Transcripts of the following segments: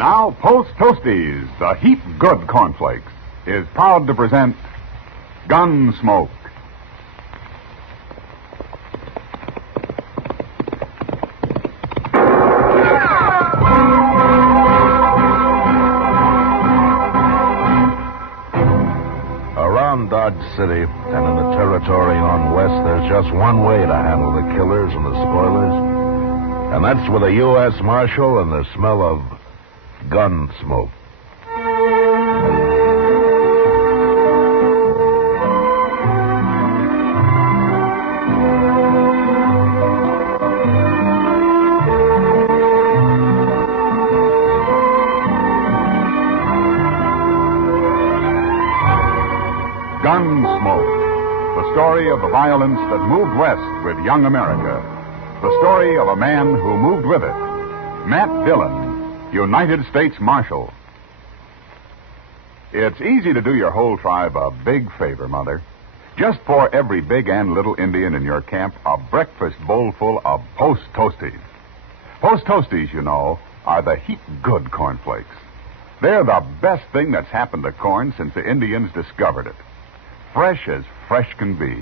Now, Post Toasties, the heap good cornflakes, is proud to present Gunsmoke. Around Dodge City and in the territory on west, there's just one way to handle the killers and the spoilers, and that's with a U.S. Marshal and the smell of gun smoke. Gunsmoke, the story of the violence that moved west with young America. The story of a man who moved with it. Matt Dillon, United States Marshal. It's easy to do your whole tribe a big favor, Mother. Just pour every big and little Indian in your camp a breakfast bowl full of Post Toasties. Post Toasties, you know, are the heap good cornflakes. They're the best thing that's happened to corn since the Indians discovered it. Fresh as fresh can be.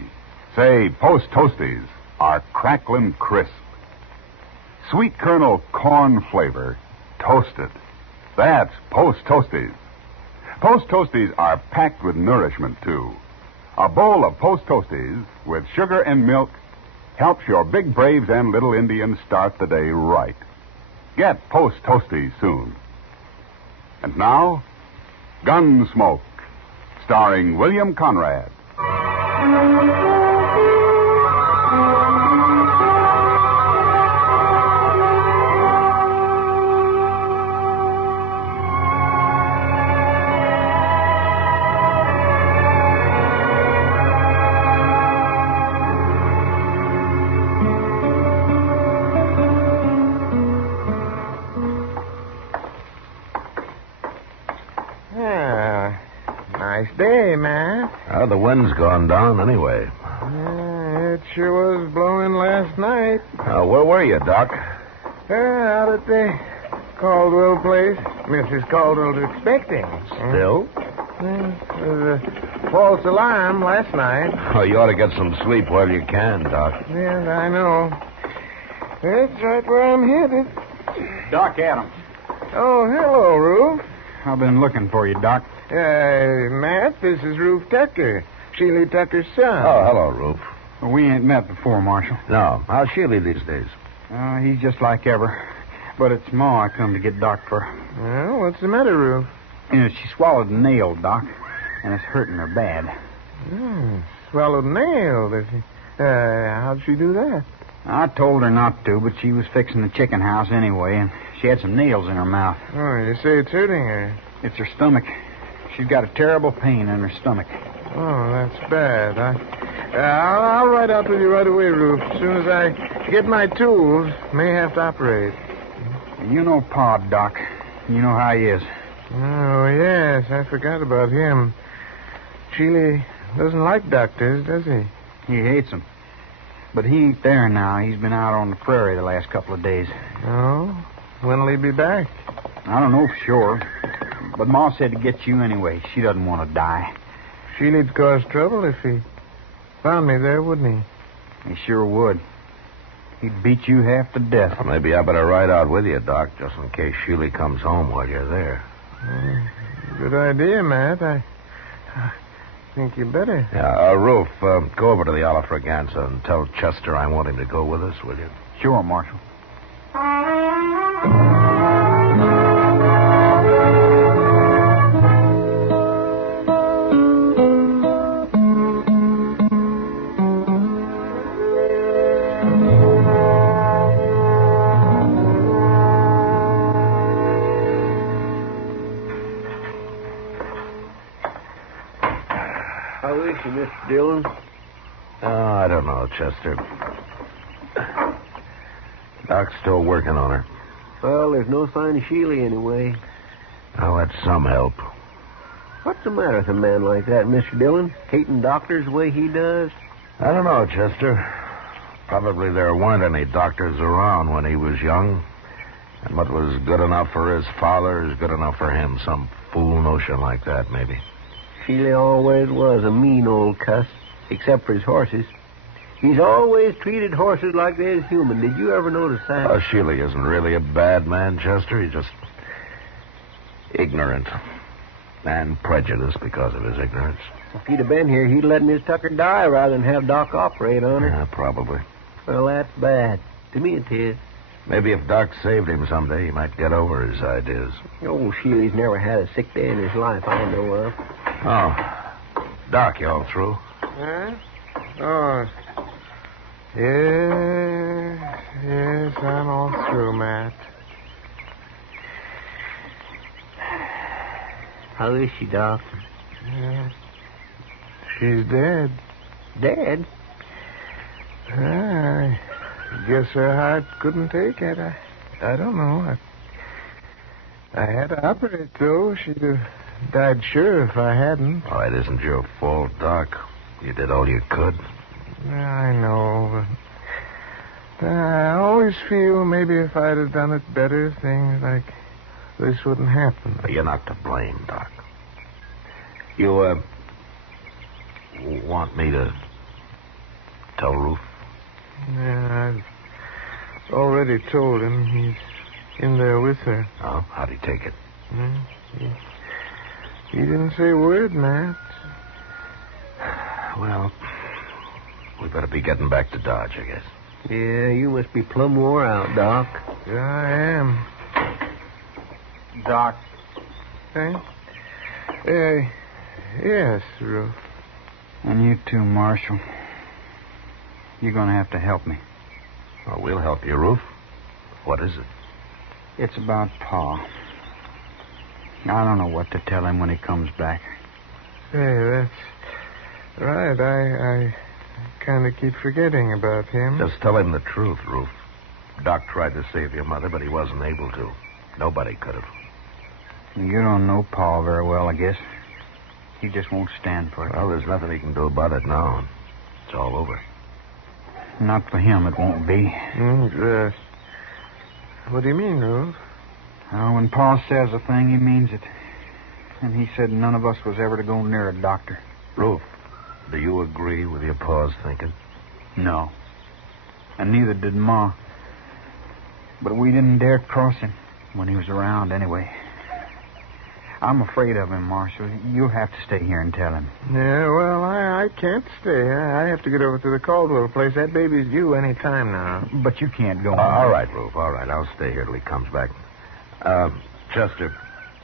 Say, Post Toasties are crackling crisp. Sweet kernel corn flavor, toasted. That's Post Toasties. Post Toasties are packed with nourishment, too. A bowl of Post Toasties with sugar and milk helps your big braves and little Indians start the day right. Get Post Toasties soon. And now, Gunsmoke, starring William Conrad. Nice day, Matt. The wind's gone down anyway. It sure was blowing last night. Where were you, Doc? Out at the Caldwell place. Mrs. Caldwell was expecting. Still? There was a false alarm last night. Oh, you ought to get some sleep while you can, Doc. Yes, I know. That's right where I'm headed. Doc Adams. Oh, hello, Roof. I've been looking for you, Doc. Matt, this is Roof Tucker. Sheila Tucker's son. Oh, hello, Roof. Well, we ain't met before, Marshal. No. How's Sheila these days? He's just like ever. But it's Ma I come to get Doc for. Well, what's the matter, Roof? She swallowed a nail, Doc, and it's hurting her bad. Swallowed a nail, does she? How'd she do that? I told her not to, but she was fixing the chicken house anyway, and she had some nails in her mouth. Oh, you say it's hurting her? It's her stomach. She's got a terrible pain in her stomach. Oh, that's bad. I'll ride out with you right away, Roof. As soon as I get my tools, may have to operate. You know Pa, Doc. You know how he is. Oh, yes, I forgot about him. Sheila doesn't like doctors, does he? He hates them. But he ain't there now. He's been out on the prairie the last couple of days. Oh? When'll he be back? I don't know for sure. But Ma said to get you anyway. She doesn't want to die. Sheila'd cause trouble if he found me there, wouldn't He sure would. He'd beat you half to death. Well, maybe I better ride out with you, Doc, just in case Sheila comes home while you're there. Good idea, Matt. I think you better. Yeah, Roof, go over to the Olafraganza and tell Chester I want him to go with us, will you? Sure, Marshal. How is she, Mr. Dillon? I don't know, Chester. Doc's still working on her. Well, there's no sign of Sheila anyway. Well, that's some help. What's the matter with a man like that, Mr. Dillon? Hating doctors the way he does? I don't know, Chester. Probably there weren't any doctors around when he was young. And what was good enough for his father is good enough for him. Some fool notion like that, maybe. Sheila always was a mean old cuss, except for his horses. He's always treated horses like they're human. Did you ever notice that? Oh, Sheila isn't really a bad man, Chester. He's just ignorant. And prejudiced because of his ignorance. If he'd have been here, he'd let Miss Tucker die rather than have Doc operate on her. Yeah, probably. Well, that's bad. To me, it is. Maybe if Doc saved him someday, he might get over his ideas. Oh, Sheely's never had a sick day in his life I know of. Oh. Doc, you all through? Huh? Oh. Yes, I'm all through, Matt. How is she, Doc? Yeah. She's dead. Dead? I guess her heart couldn't take it. I don't know. I had to operate, though. She'd have died sure if I hadn't. Oh, it isn't your fault, Doc. You did all you could. I know, but I always feel maybe if I'd have done it better, things like this wouldn't happen. You're not to blame, Doc. You, want me to tell Ruth? Yeah, I've already told him. He's in there with her. Oh, how'd he take it? He didn't say a word, Matt. Well, we better be getting back to Dodge, I guess. Yeah, you must be plumb wore out, Doc. Yeah, I am. Doc. Hey? Yes, Ruth. And you too, Marshal. You're going to have to help me. Well, we'll help you, Ruth. What is it? It's about Pa. I don't know what to tell him when he comes back. Hey, that's right. I kind of keep forgetting about him. Just tell him the truth, Ruth. Doc tried to save your mother, but he wasn't able to. Nobody could have. You don't know Pa very well, I guess. He just won't stand for it. Well, there's nothing he can do about it now. It's all over. Not for him, it won't be. What do you mean, Ruth? Oh, when Pa says a thing, he means it. And he said none of us was ever to go near a doctor. Ruth, do you agree with your Pa's thinking? No. And neither did Ma. But we didn't dare cross him when he was around anyway. I'm afraid of him, Marshal. You'll have to stay here and tell him. Yeah, well, I can't stay. I have to get over to the Caldwell place. That baby's due any time now. But you can't go. All right, Ruth, all right. I'll stay here till he comes back. Chester,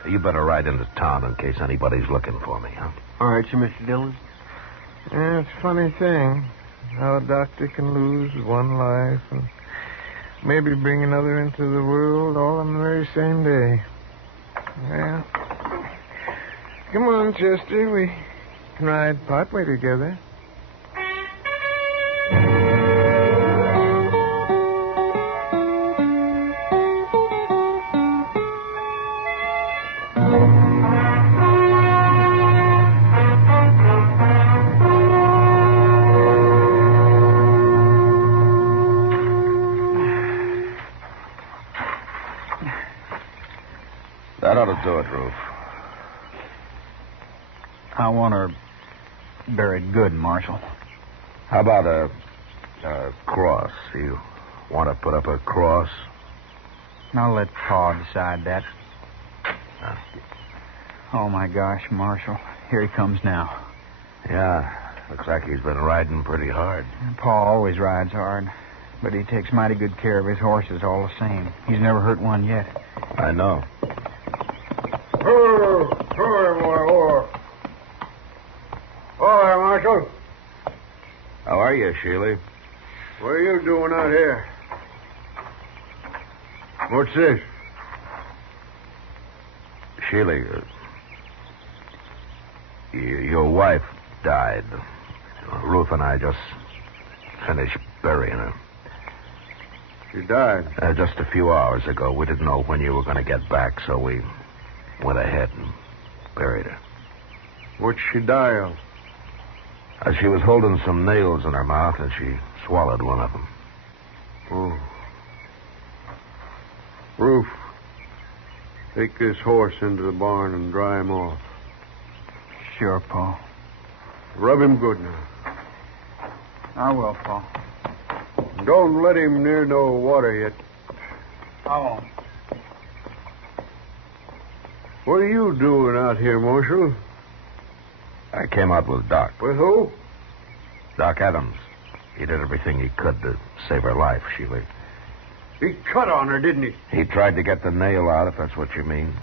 you better ride into town in case anybody's looking for me, huh? All right, sir, Mr. Dillon. Yeah, it's a funny thing how a doctor can lose one life and maybe bring another into the world all on the very same day. Well, come on, Chester. We can ride partway together. That ought to do it, Ruth. I want her buried good, Marshal. How about a cross? You want to put up a cross? I'll let Pa decide that. Oh, my gosh, Marshal. Here he comes now. Yeah, looks like he's been riding pretty hard. Pa always rides hard, but he takes mighty good care of his horses all the same. He's never hurt one yet. I know. Oh, Marshal. How are you, Sheila? What are you doing out here? What's this? Sheila, your wife died. Ruth and I just finished burying her. She died. Just a few hours ago. We didn't know when you were going to get back, so we went ahead and buried her. What'd she die of? She was holding some nails in her mouth, and she swallowed one of them. Oh. Roof, take this horse into the barn and dry him off. Sure, Pa. Rub him good now. I will, Pa. Don't let him near no water yet. I won't. What are you doing out here, Marshal? I came out with Doc. With who? Doc Adams. He did everything he could to save her life, Sheila. He cut on her, didn't he? He tried to get the nail out, if that's what you mean.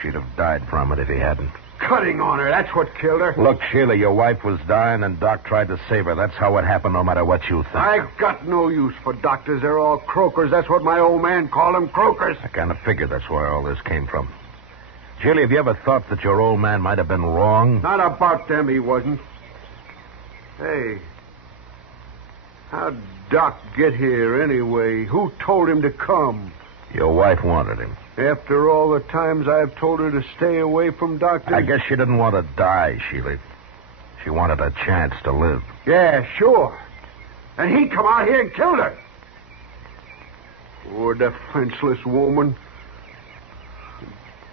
She'd have died from it if he hadn't. Cutting on her, that's what killed her. Look, Sheila, your wife was dying, and Doc tried to save her. That's how it happened, no matter what you think. I got no use for doctors. They're all croakers. That's what my old man called them, croakers. I kind of figured that's where all this came from. Sheila, have you ever thought that your old man might have been wrong? Not about them, he wasn't. Hey, how'd Doc get here anyway? Who told him to come? Your wife wanted him. After all the times I've told her to stay away from doctors? I guess she didn't want to die, Sheila. She wanted a chance to live. Yeah, sure. And he come out here and killed her. Poor defenseless woman.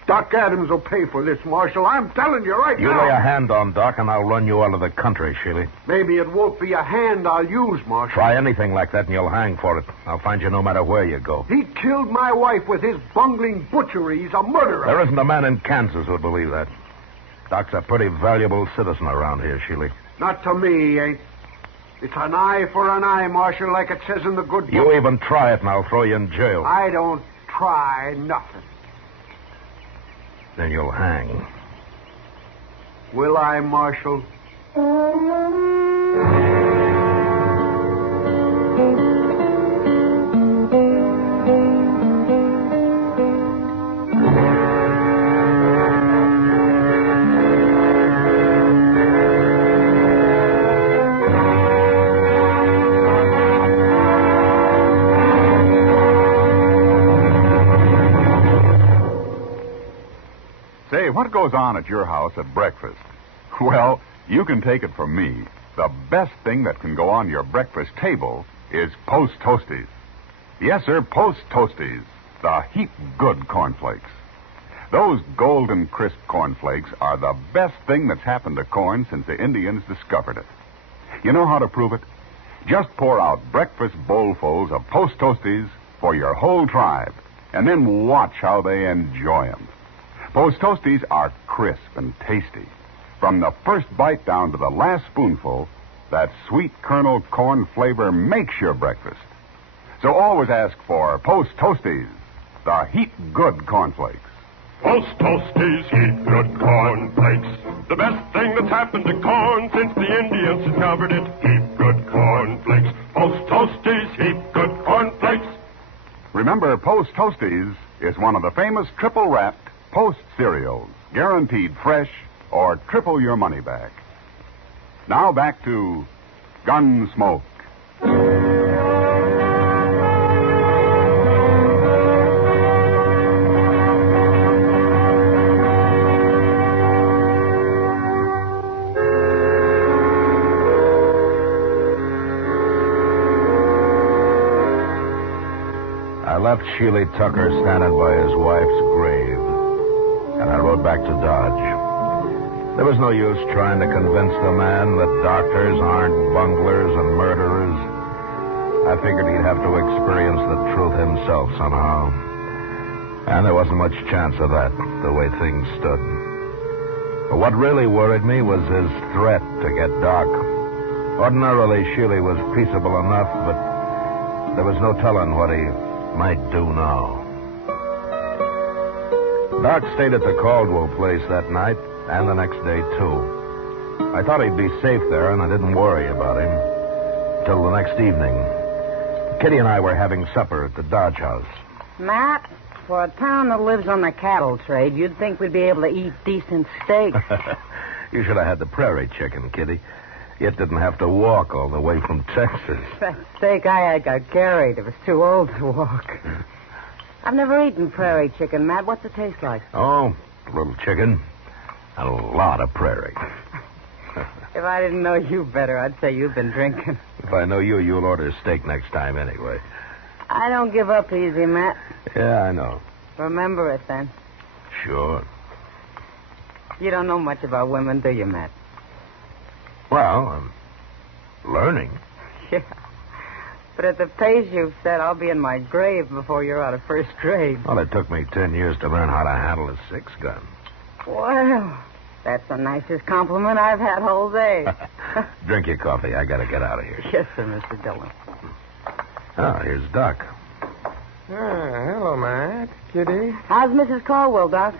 Doc Adams will pay for this, Marshal. I'm telling you right now. You lay a hand on Doc, and I'll run you out of the country, Sheila. Maybe it won't be a hand I'll use, Marshal. Try anything like that, and you'll hang for it. I'll find you no matter where you go. He killed my wife with his bungling butchery. He's a murderer. There isn't a man in Kansas who'd believe that. Doc's a pretty valuable citizen around here, Sheila. Not to me, he ain't. It's an eye for an eye, Marshal, like it says in the good book. You even try it, and I'll throw you in jail. I don't try nothing. Then you'll hang. Will I, Marshal? Say, what goes on at your house at breakfast? Well, you can take it from me. The best thing that can go on your breakfast table is Post Toasties. Yes, sir, Post Toasties, the heap good cornflakes. Those golden crisp cornflakes are the best thing that's happened to corn since the Indians discovered it. You know how to prove it? Just pour out breakfast bowlfuls of Post Toasties for your whole tribe, and then watch how they enjoy 'em. Post Toasties are crisp and tasty. From the first bite down to the last spoonful, that sweet kernel corn flavor makes your breakfast. So always ask for Post Toasties, the heap good cornflakes. Post Toasties, heap good cornflakes. The best thing that's happened to corn since the Indians discovered it. Heap good cornflakes. Post Toasties, heap good cornflakes. Remember, Post Toasties is one of the famous triple-wrapped Post cereals, guaranteed fresh or triple your money back. Now back to Gunsmoke. I left Sheely Tucker standing by his wife's grave, and I rode back to Dodge. There was no use trying to convince the man that doctors aren't bunglers and murderers. I figured he'd have to experience the truth himself somehow. And there wasn't much chance of that, the way things stood. But what really worried me was his threat to get Doc. Ordinarily, Sheely was peaceable enough, but there was no telling what he might do now. Doc stayed at the Caldwell place that night and the next day, too. I thought he'd be safe there, and I didn't worry about him till the next evening. Kitty and I were having supper at the Dodge house. Matt, for a town that lives on the cattle trade, you'd think we'd be able to eat decent steak. You should have had the prairie chicken, Kitty. It didn't have to walk all the way from Texas. That steak I had got carried. It was too old to walk. I've never eaten prairie chicken, Matt. What's it taste like? Oh, a little chicken and a lot of prairie. If I didn't know you better, I'd say you've been drinking. If I know you, you'll order steak next time anyway. I don't give up easy, Matt. Yeah, I know. Remember it, then. Sure. You don't know much about women, do you, Matt? Well, I'm learning. Yeah. But at the pace you've set, I'll be in my grave before you're out of first grade. Well, it took me 10 years to learn how to handle a 6-gun. Well, that's the nicest compliment I've had all day. Drink your coffee. I gotta get out of here. Yes, sir, Mr. Dillon. Oh, here's Doc. Hello, Matt. Kitty. How's Mrs. Caldwell, Doc?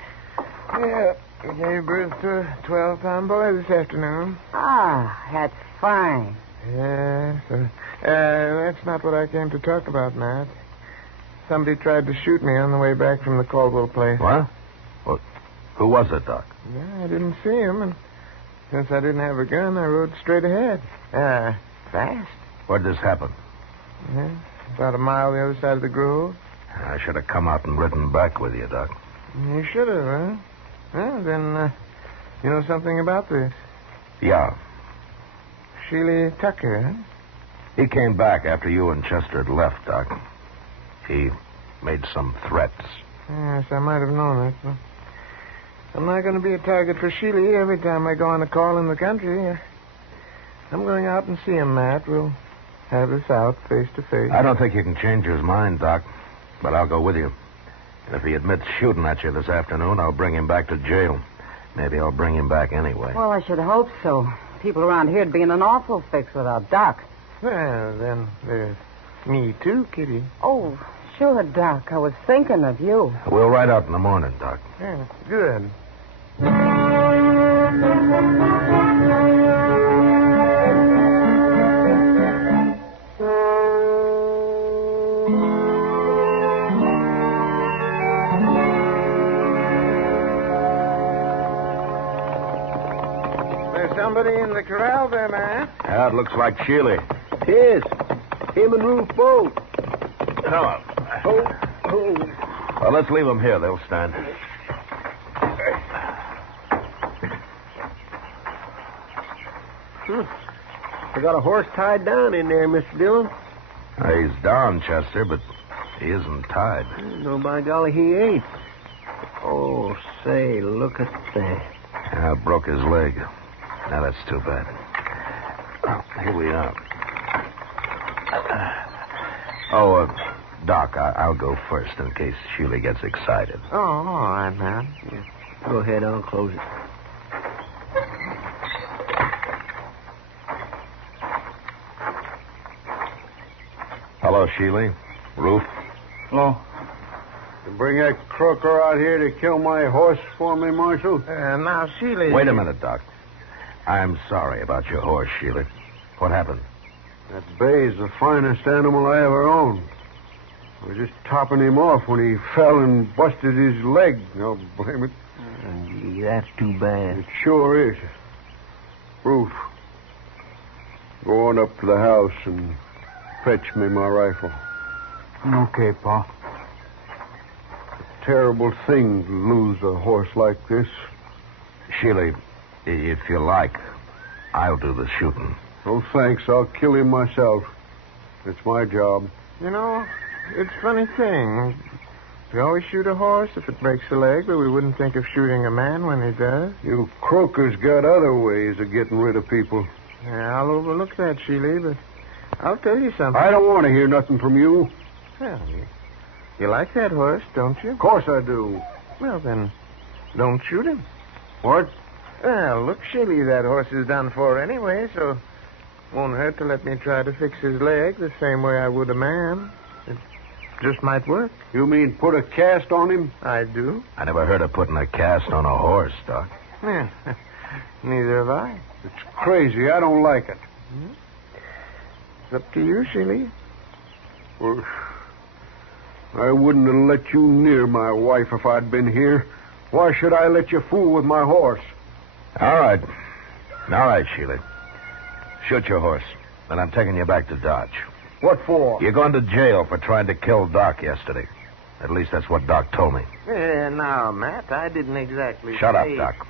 Yeah, gave birth to a 12-pound boy this afternoon. Ah, that's fine. Yes, that's not what I came to talk about, Matt. Somebody tried to shoot me on the way back from the Caldwell place. What? Well, who was it, Doc? Yeah, I didn't see him, and since I didn't have a gun, I rode straight ahead. Fast. Where'd this happen? Yeah, about a mile the other side of the grove. I should have come out and ridden back with you, Doc. You should have, huh? Well, then, you know something about this. Yeah. Sheely Tucker, huh? He came back after you and Chester had left, Doc. He made some threats. Yes, I might have known it. But I'm not going to be a target for Sheely every time I go on a call in the country. I'm going out and see him, Matt. We'll have this out face to face. I don't think you can change his mind, Doc, but I'll go with you. And if he admits shooting at you this afternoon, I'll bring him back to jail. Maybe I'll bring him back anyway. Well, I should hope so. People around here'd be in an awful fix without Doc. Well, then there's me too, Kitty. Oh, sure, Doc. I was thinking of you. We'll ride out in the morning, Doc. Yeah, good. Somebody in the corral there, man. Yeah, it looks like Sheely. Yes. Him and Ruth both. Come on. Oh. Well, let's leave them here. They'll stand. I got a horse tied down in there, Mr. Dillon. He's down, Chester, but he isn't tied. No, by golly, he ain't. Oh, say, look at that. Yeah, broke his leg. Now, that's too bad. Well, here we are. Doc, I'll go first in case Sheely gets excited. Oh, all right, man. Yeah. Go ahead, I'll close it. Hello, Sheely. Ruth? Hello. You bring that croaker out here to kill my horse for me, Marshal? Now, Sheely... Wait a minute, Doc. I'm sorry about your horse, Sheely. What happened? That bay's the finest animal I ever owned. I was just topping him off when he fell and busted his leg. I'll blame it. Gee, that's too bad. It sure is. Ruth, go on up to the house and fetch me my rifle. Okay, Pa. Terrible thing to lose a horse like this. Sheely, if you like, I'll do the shooting. Oh, thanks. I'll kill him myself. It's my job. You know, it's a funny thing. We always shoot a horse if it breaks a leg, but we wouldn't think of shooting a man when he does. You croakers got other ways of getting rid of people. Yeah, I'll overlook that, Sheely, but I'll tell you something. I don't want to hear nothing from you. Well, you like that horse, don't you? Of course I do. Well, then, don't shoot him. What? Well, look, Sheely, that horse is done for anyway, so won't hurt to let me try to fix his leg the same way I would a man. It just might work. You mean put a cast on him? I do. I never heard of putting a cast on a horse, Doc. Yeah, neither have I. It's crazy. I don't like it. It's up to you, Sheely. Well, I wouldn't have let you near my wife if I'd been here. Why should I let you fool with my horse? All right, Sheely. Shoot your horse, and I'm taking you back to Dodge. What for? You're going to jail for trying to kill Doc yesterday. At least that's what Doc told me. Now, Matt, I didn't exactly Shut up, say... Doc.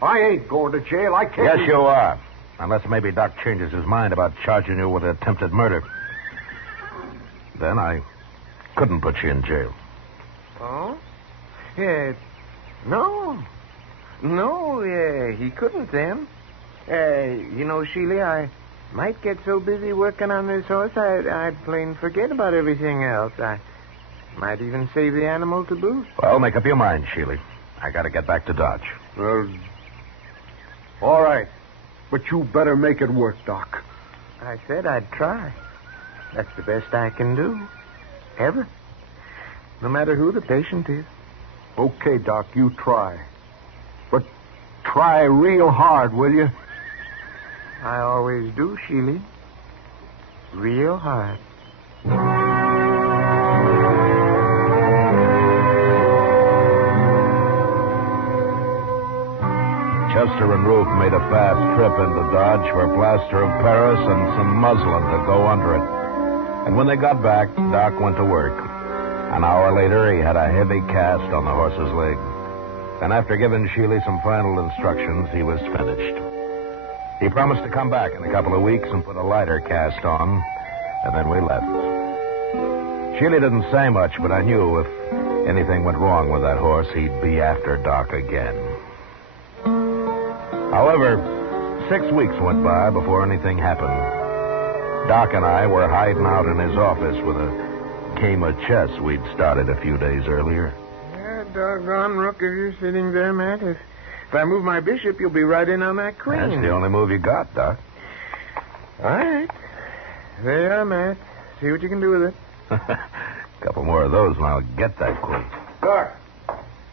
I ain't going to jail. I can't... Yes, you are. Unless maybe Doc changes his mind about charging you with attempted murder. Then I couldn't put you in jail. Oh? Yeah. No. No, he couldn't then. Sheila, I might get so busy working on this horse, I'd plain forget about everything else. I might even save the animal to boot. Well, make up your mind, Sheila. I got to get back to Dodge. Well, all right. But you better make it work, Doc. I said I'd try. That's the best I can do. Ever. No matter who the patient is. Okay, Doc, you try. But try real hard, will you? I always do, Sheila. Real hard. Chester and Ruth made a fast trip into Dodge for plaster of Paris and some muslin to go under it. And when they got back, Doc went to work. An hour later, he had a heavy cast on the horse's leg. And after giving Sheila some final instructions, he was finished. He promised to come back in a couple of weeks and put a lighter cast on, and then we left. Sheila didn't say much, but I knew if anything went wrong with that horse, he'd be after Doc again. However, 6 weeks went by before anything happened. Doc and I were hiding out in his office with a game of chess we'd started a few days earlier. Yeah, doggone rook, if you're sitting there, Matt. If I move my bishop, you'll be right in on that queen. That's the only move you got, Doc. All right. There you are, Matt. See what you can do with it. A couple more of those and I'll get that queen. Doc.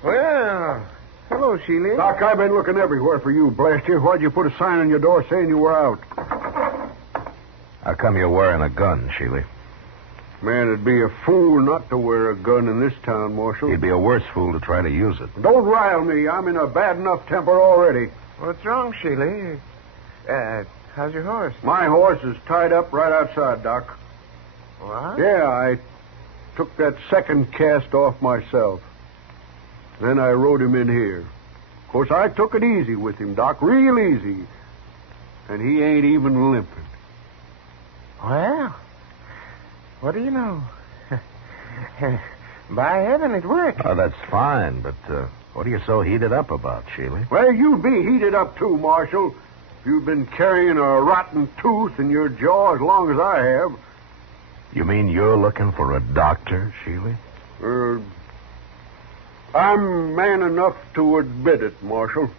Well, hello, Sheila. Doc, I've been looking everywhere for you, blast you. Why'd you put a sign on your door saying you were out? How come you're wearing a gun, Sheila? Man, it'd be a fool not to wear a gun in this town, Marshal. You'd be a worse fool to try to use it. Don't rile me. I'm in a bad enough temper already. What's wrong, Sheila? How's your horse? My horse is tied up right outside, Doc. What? Yeah, I took that second cast off myself. Then I rode him in here. Of course, I took it easy with him, Doc, real easy. And he ain't even limping. Well, what do you know? By heaven, it worked. Oh, that's fine, but what are you so heated up about, Sheila? Well, you'd be heated up too, Marshal. If you've been carrying a rotten tooth in your jaw as long as I have. You mean you're looking for a doctor, Sheila? I'm man enough to admit it, Marshal.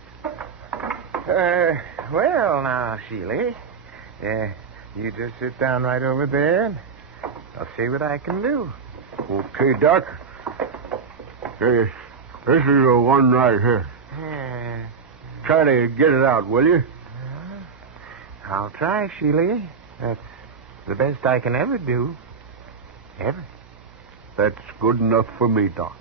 Well, now, Sheila. You just sit down right over there, and I'll see what I can do. Okay, Doc. This is the one right here. Try to get it out, will you? I'll try, Sheila. That's the best I can ever do. Ever. That's good enough for me, Doc.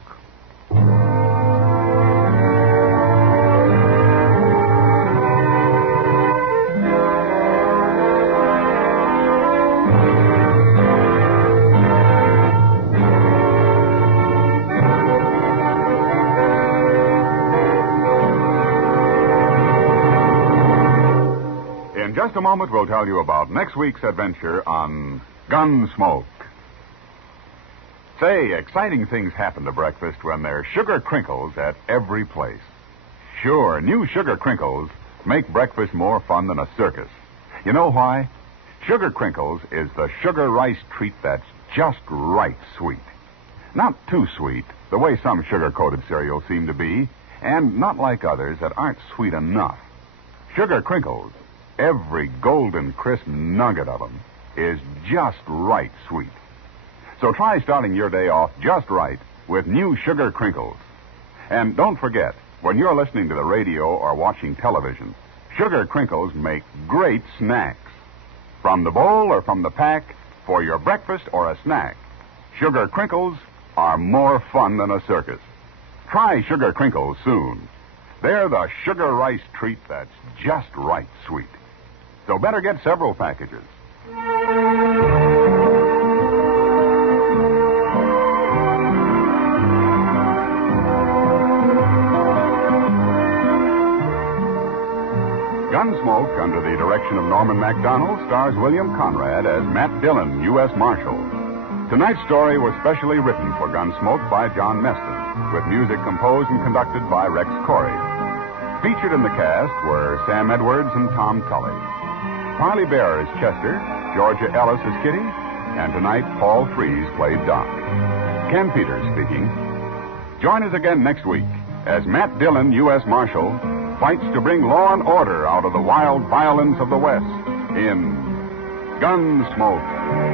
In just a moment, we'll tell you about next week's adventure on Gunsmoke. Say, exciting things happen to breakfast when there's sugar crinkles at every place. Sure, new sugar crinkles make breakfast more fun than a circus. You know why? Sugar crinkles is the sugar rice treat that's just right sweet. Not too sweet, the way some sugar-coated cereals seem to be, and not like others that aren't sweet enough. Sugar crinkles, every golden crisp nugget of them, is just right sweet. So try starting your day off just right with new sugar crinkles. And don't forget, when you're listening to the radio or watching television, sugar crinkles make great snacks. From the bowl or from the pack, for your breakfast or a snack, sugar crinkles are more fun than a circus. Try sugar crinkles soon. They're the sugar rice treat that's just right sweet. So better get several packages. Gunsmoke, under the direction of Norman Macdonnell, stars William Conrad as Matt Dillon, U.S. Marshal. Tonight's story was specially written for Gunsmoke by John Meston, with music composed and conducted by Rex Corey. Featured in the cast were Sam Edwards and Tom Tully. Parley Bear is Chester, Georgia Ellis is Kitty, and tonight Paul Freese played Doc. Ken Peters speaking. Join us again next week as Matt Dillon, U.S. Marshal, fights to bring law and order out of the wild violence of the West in Gunsmoke.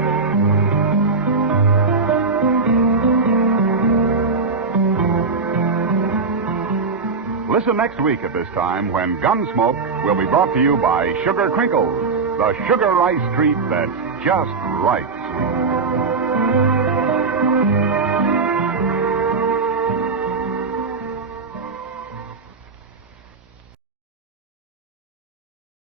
Listen next week at this time when Gunsmoke will be brought to you by Sugar Crinkles, the sugar rice treat that's just right sweet.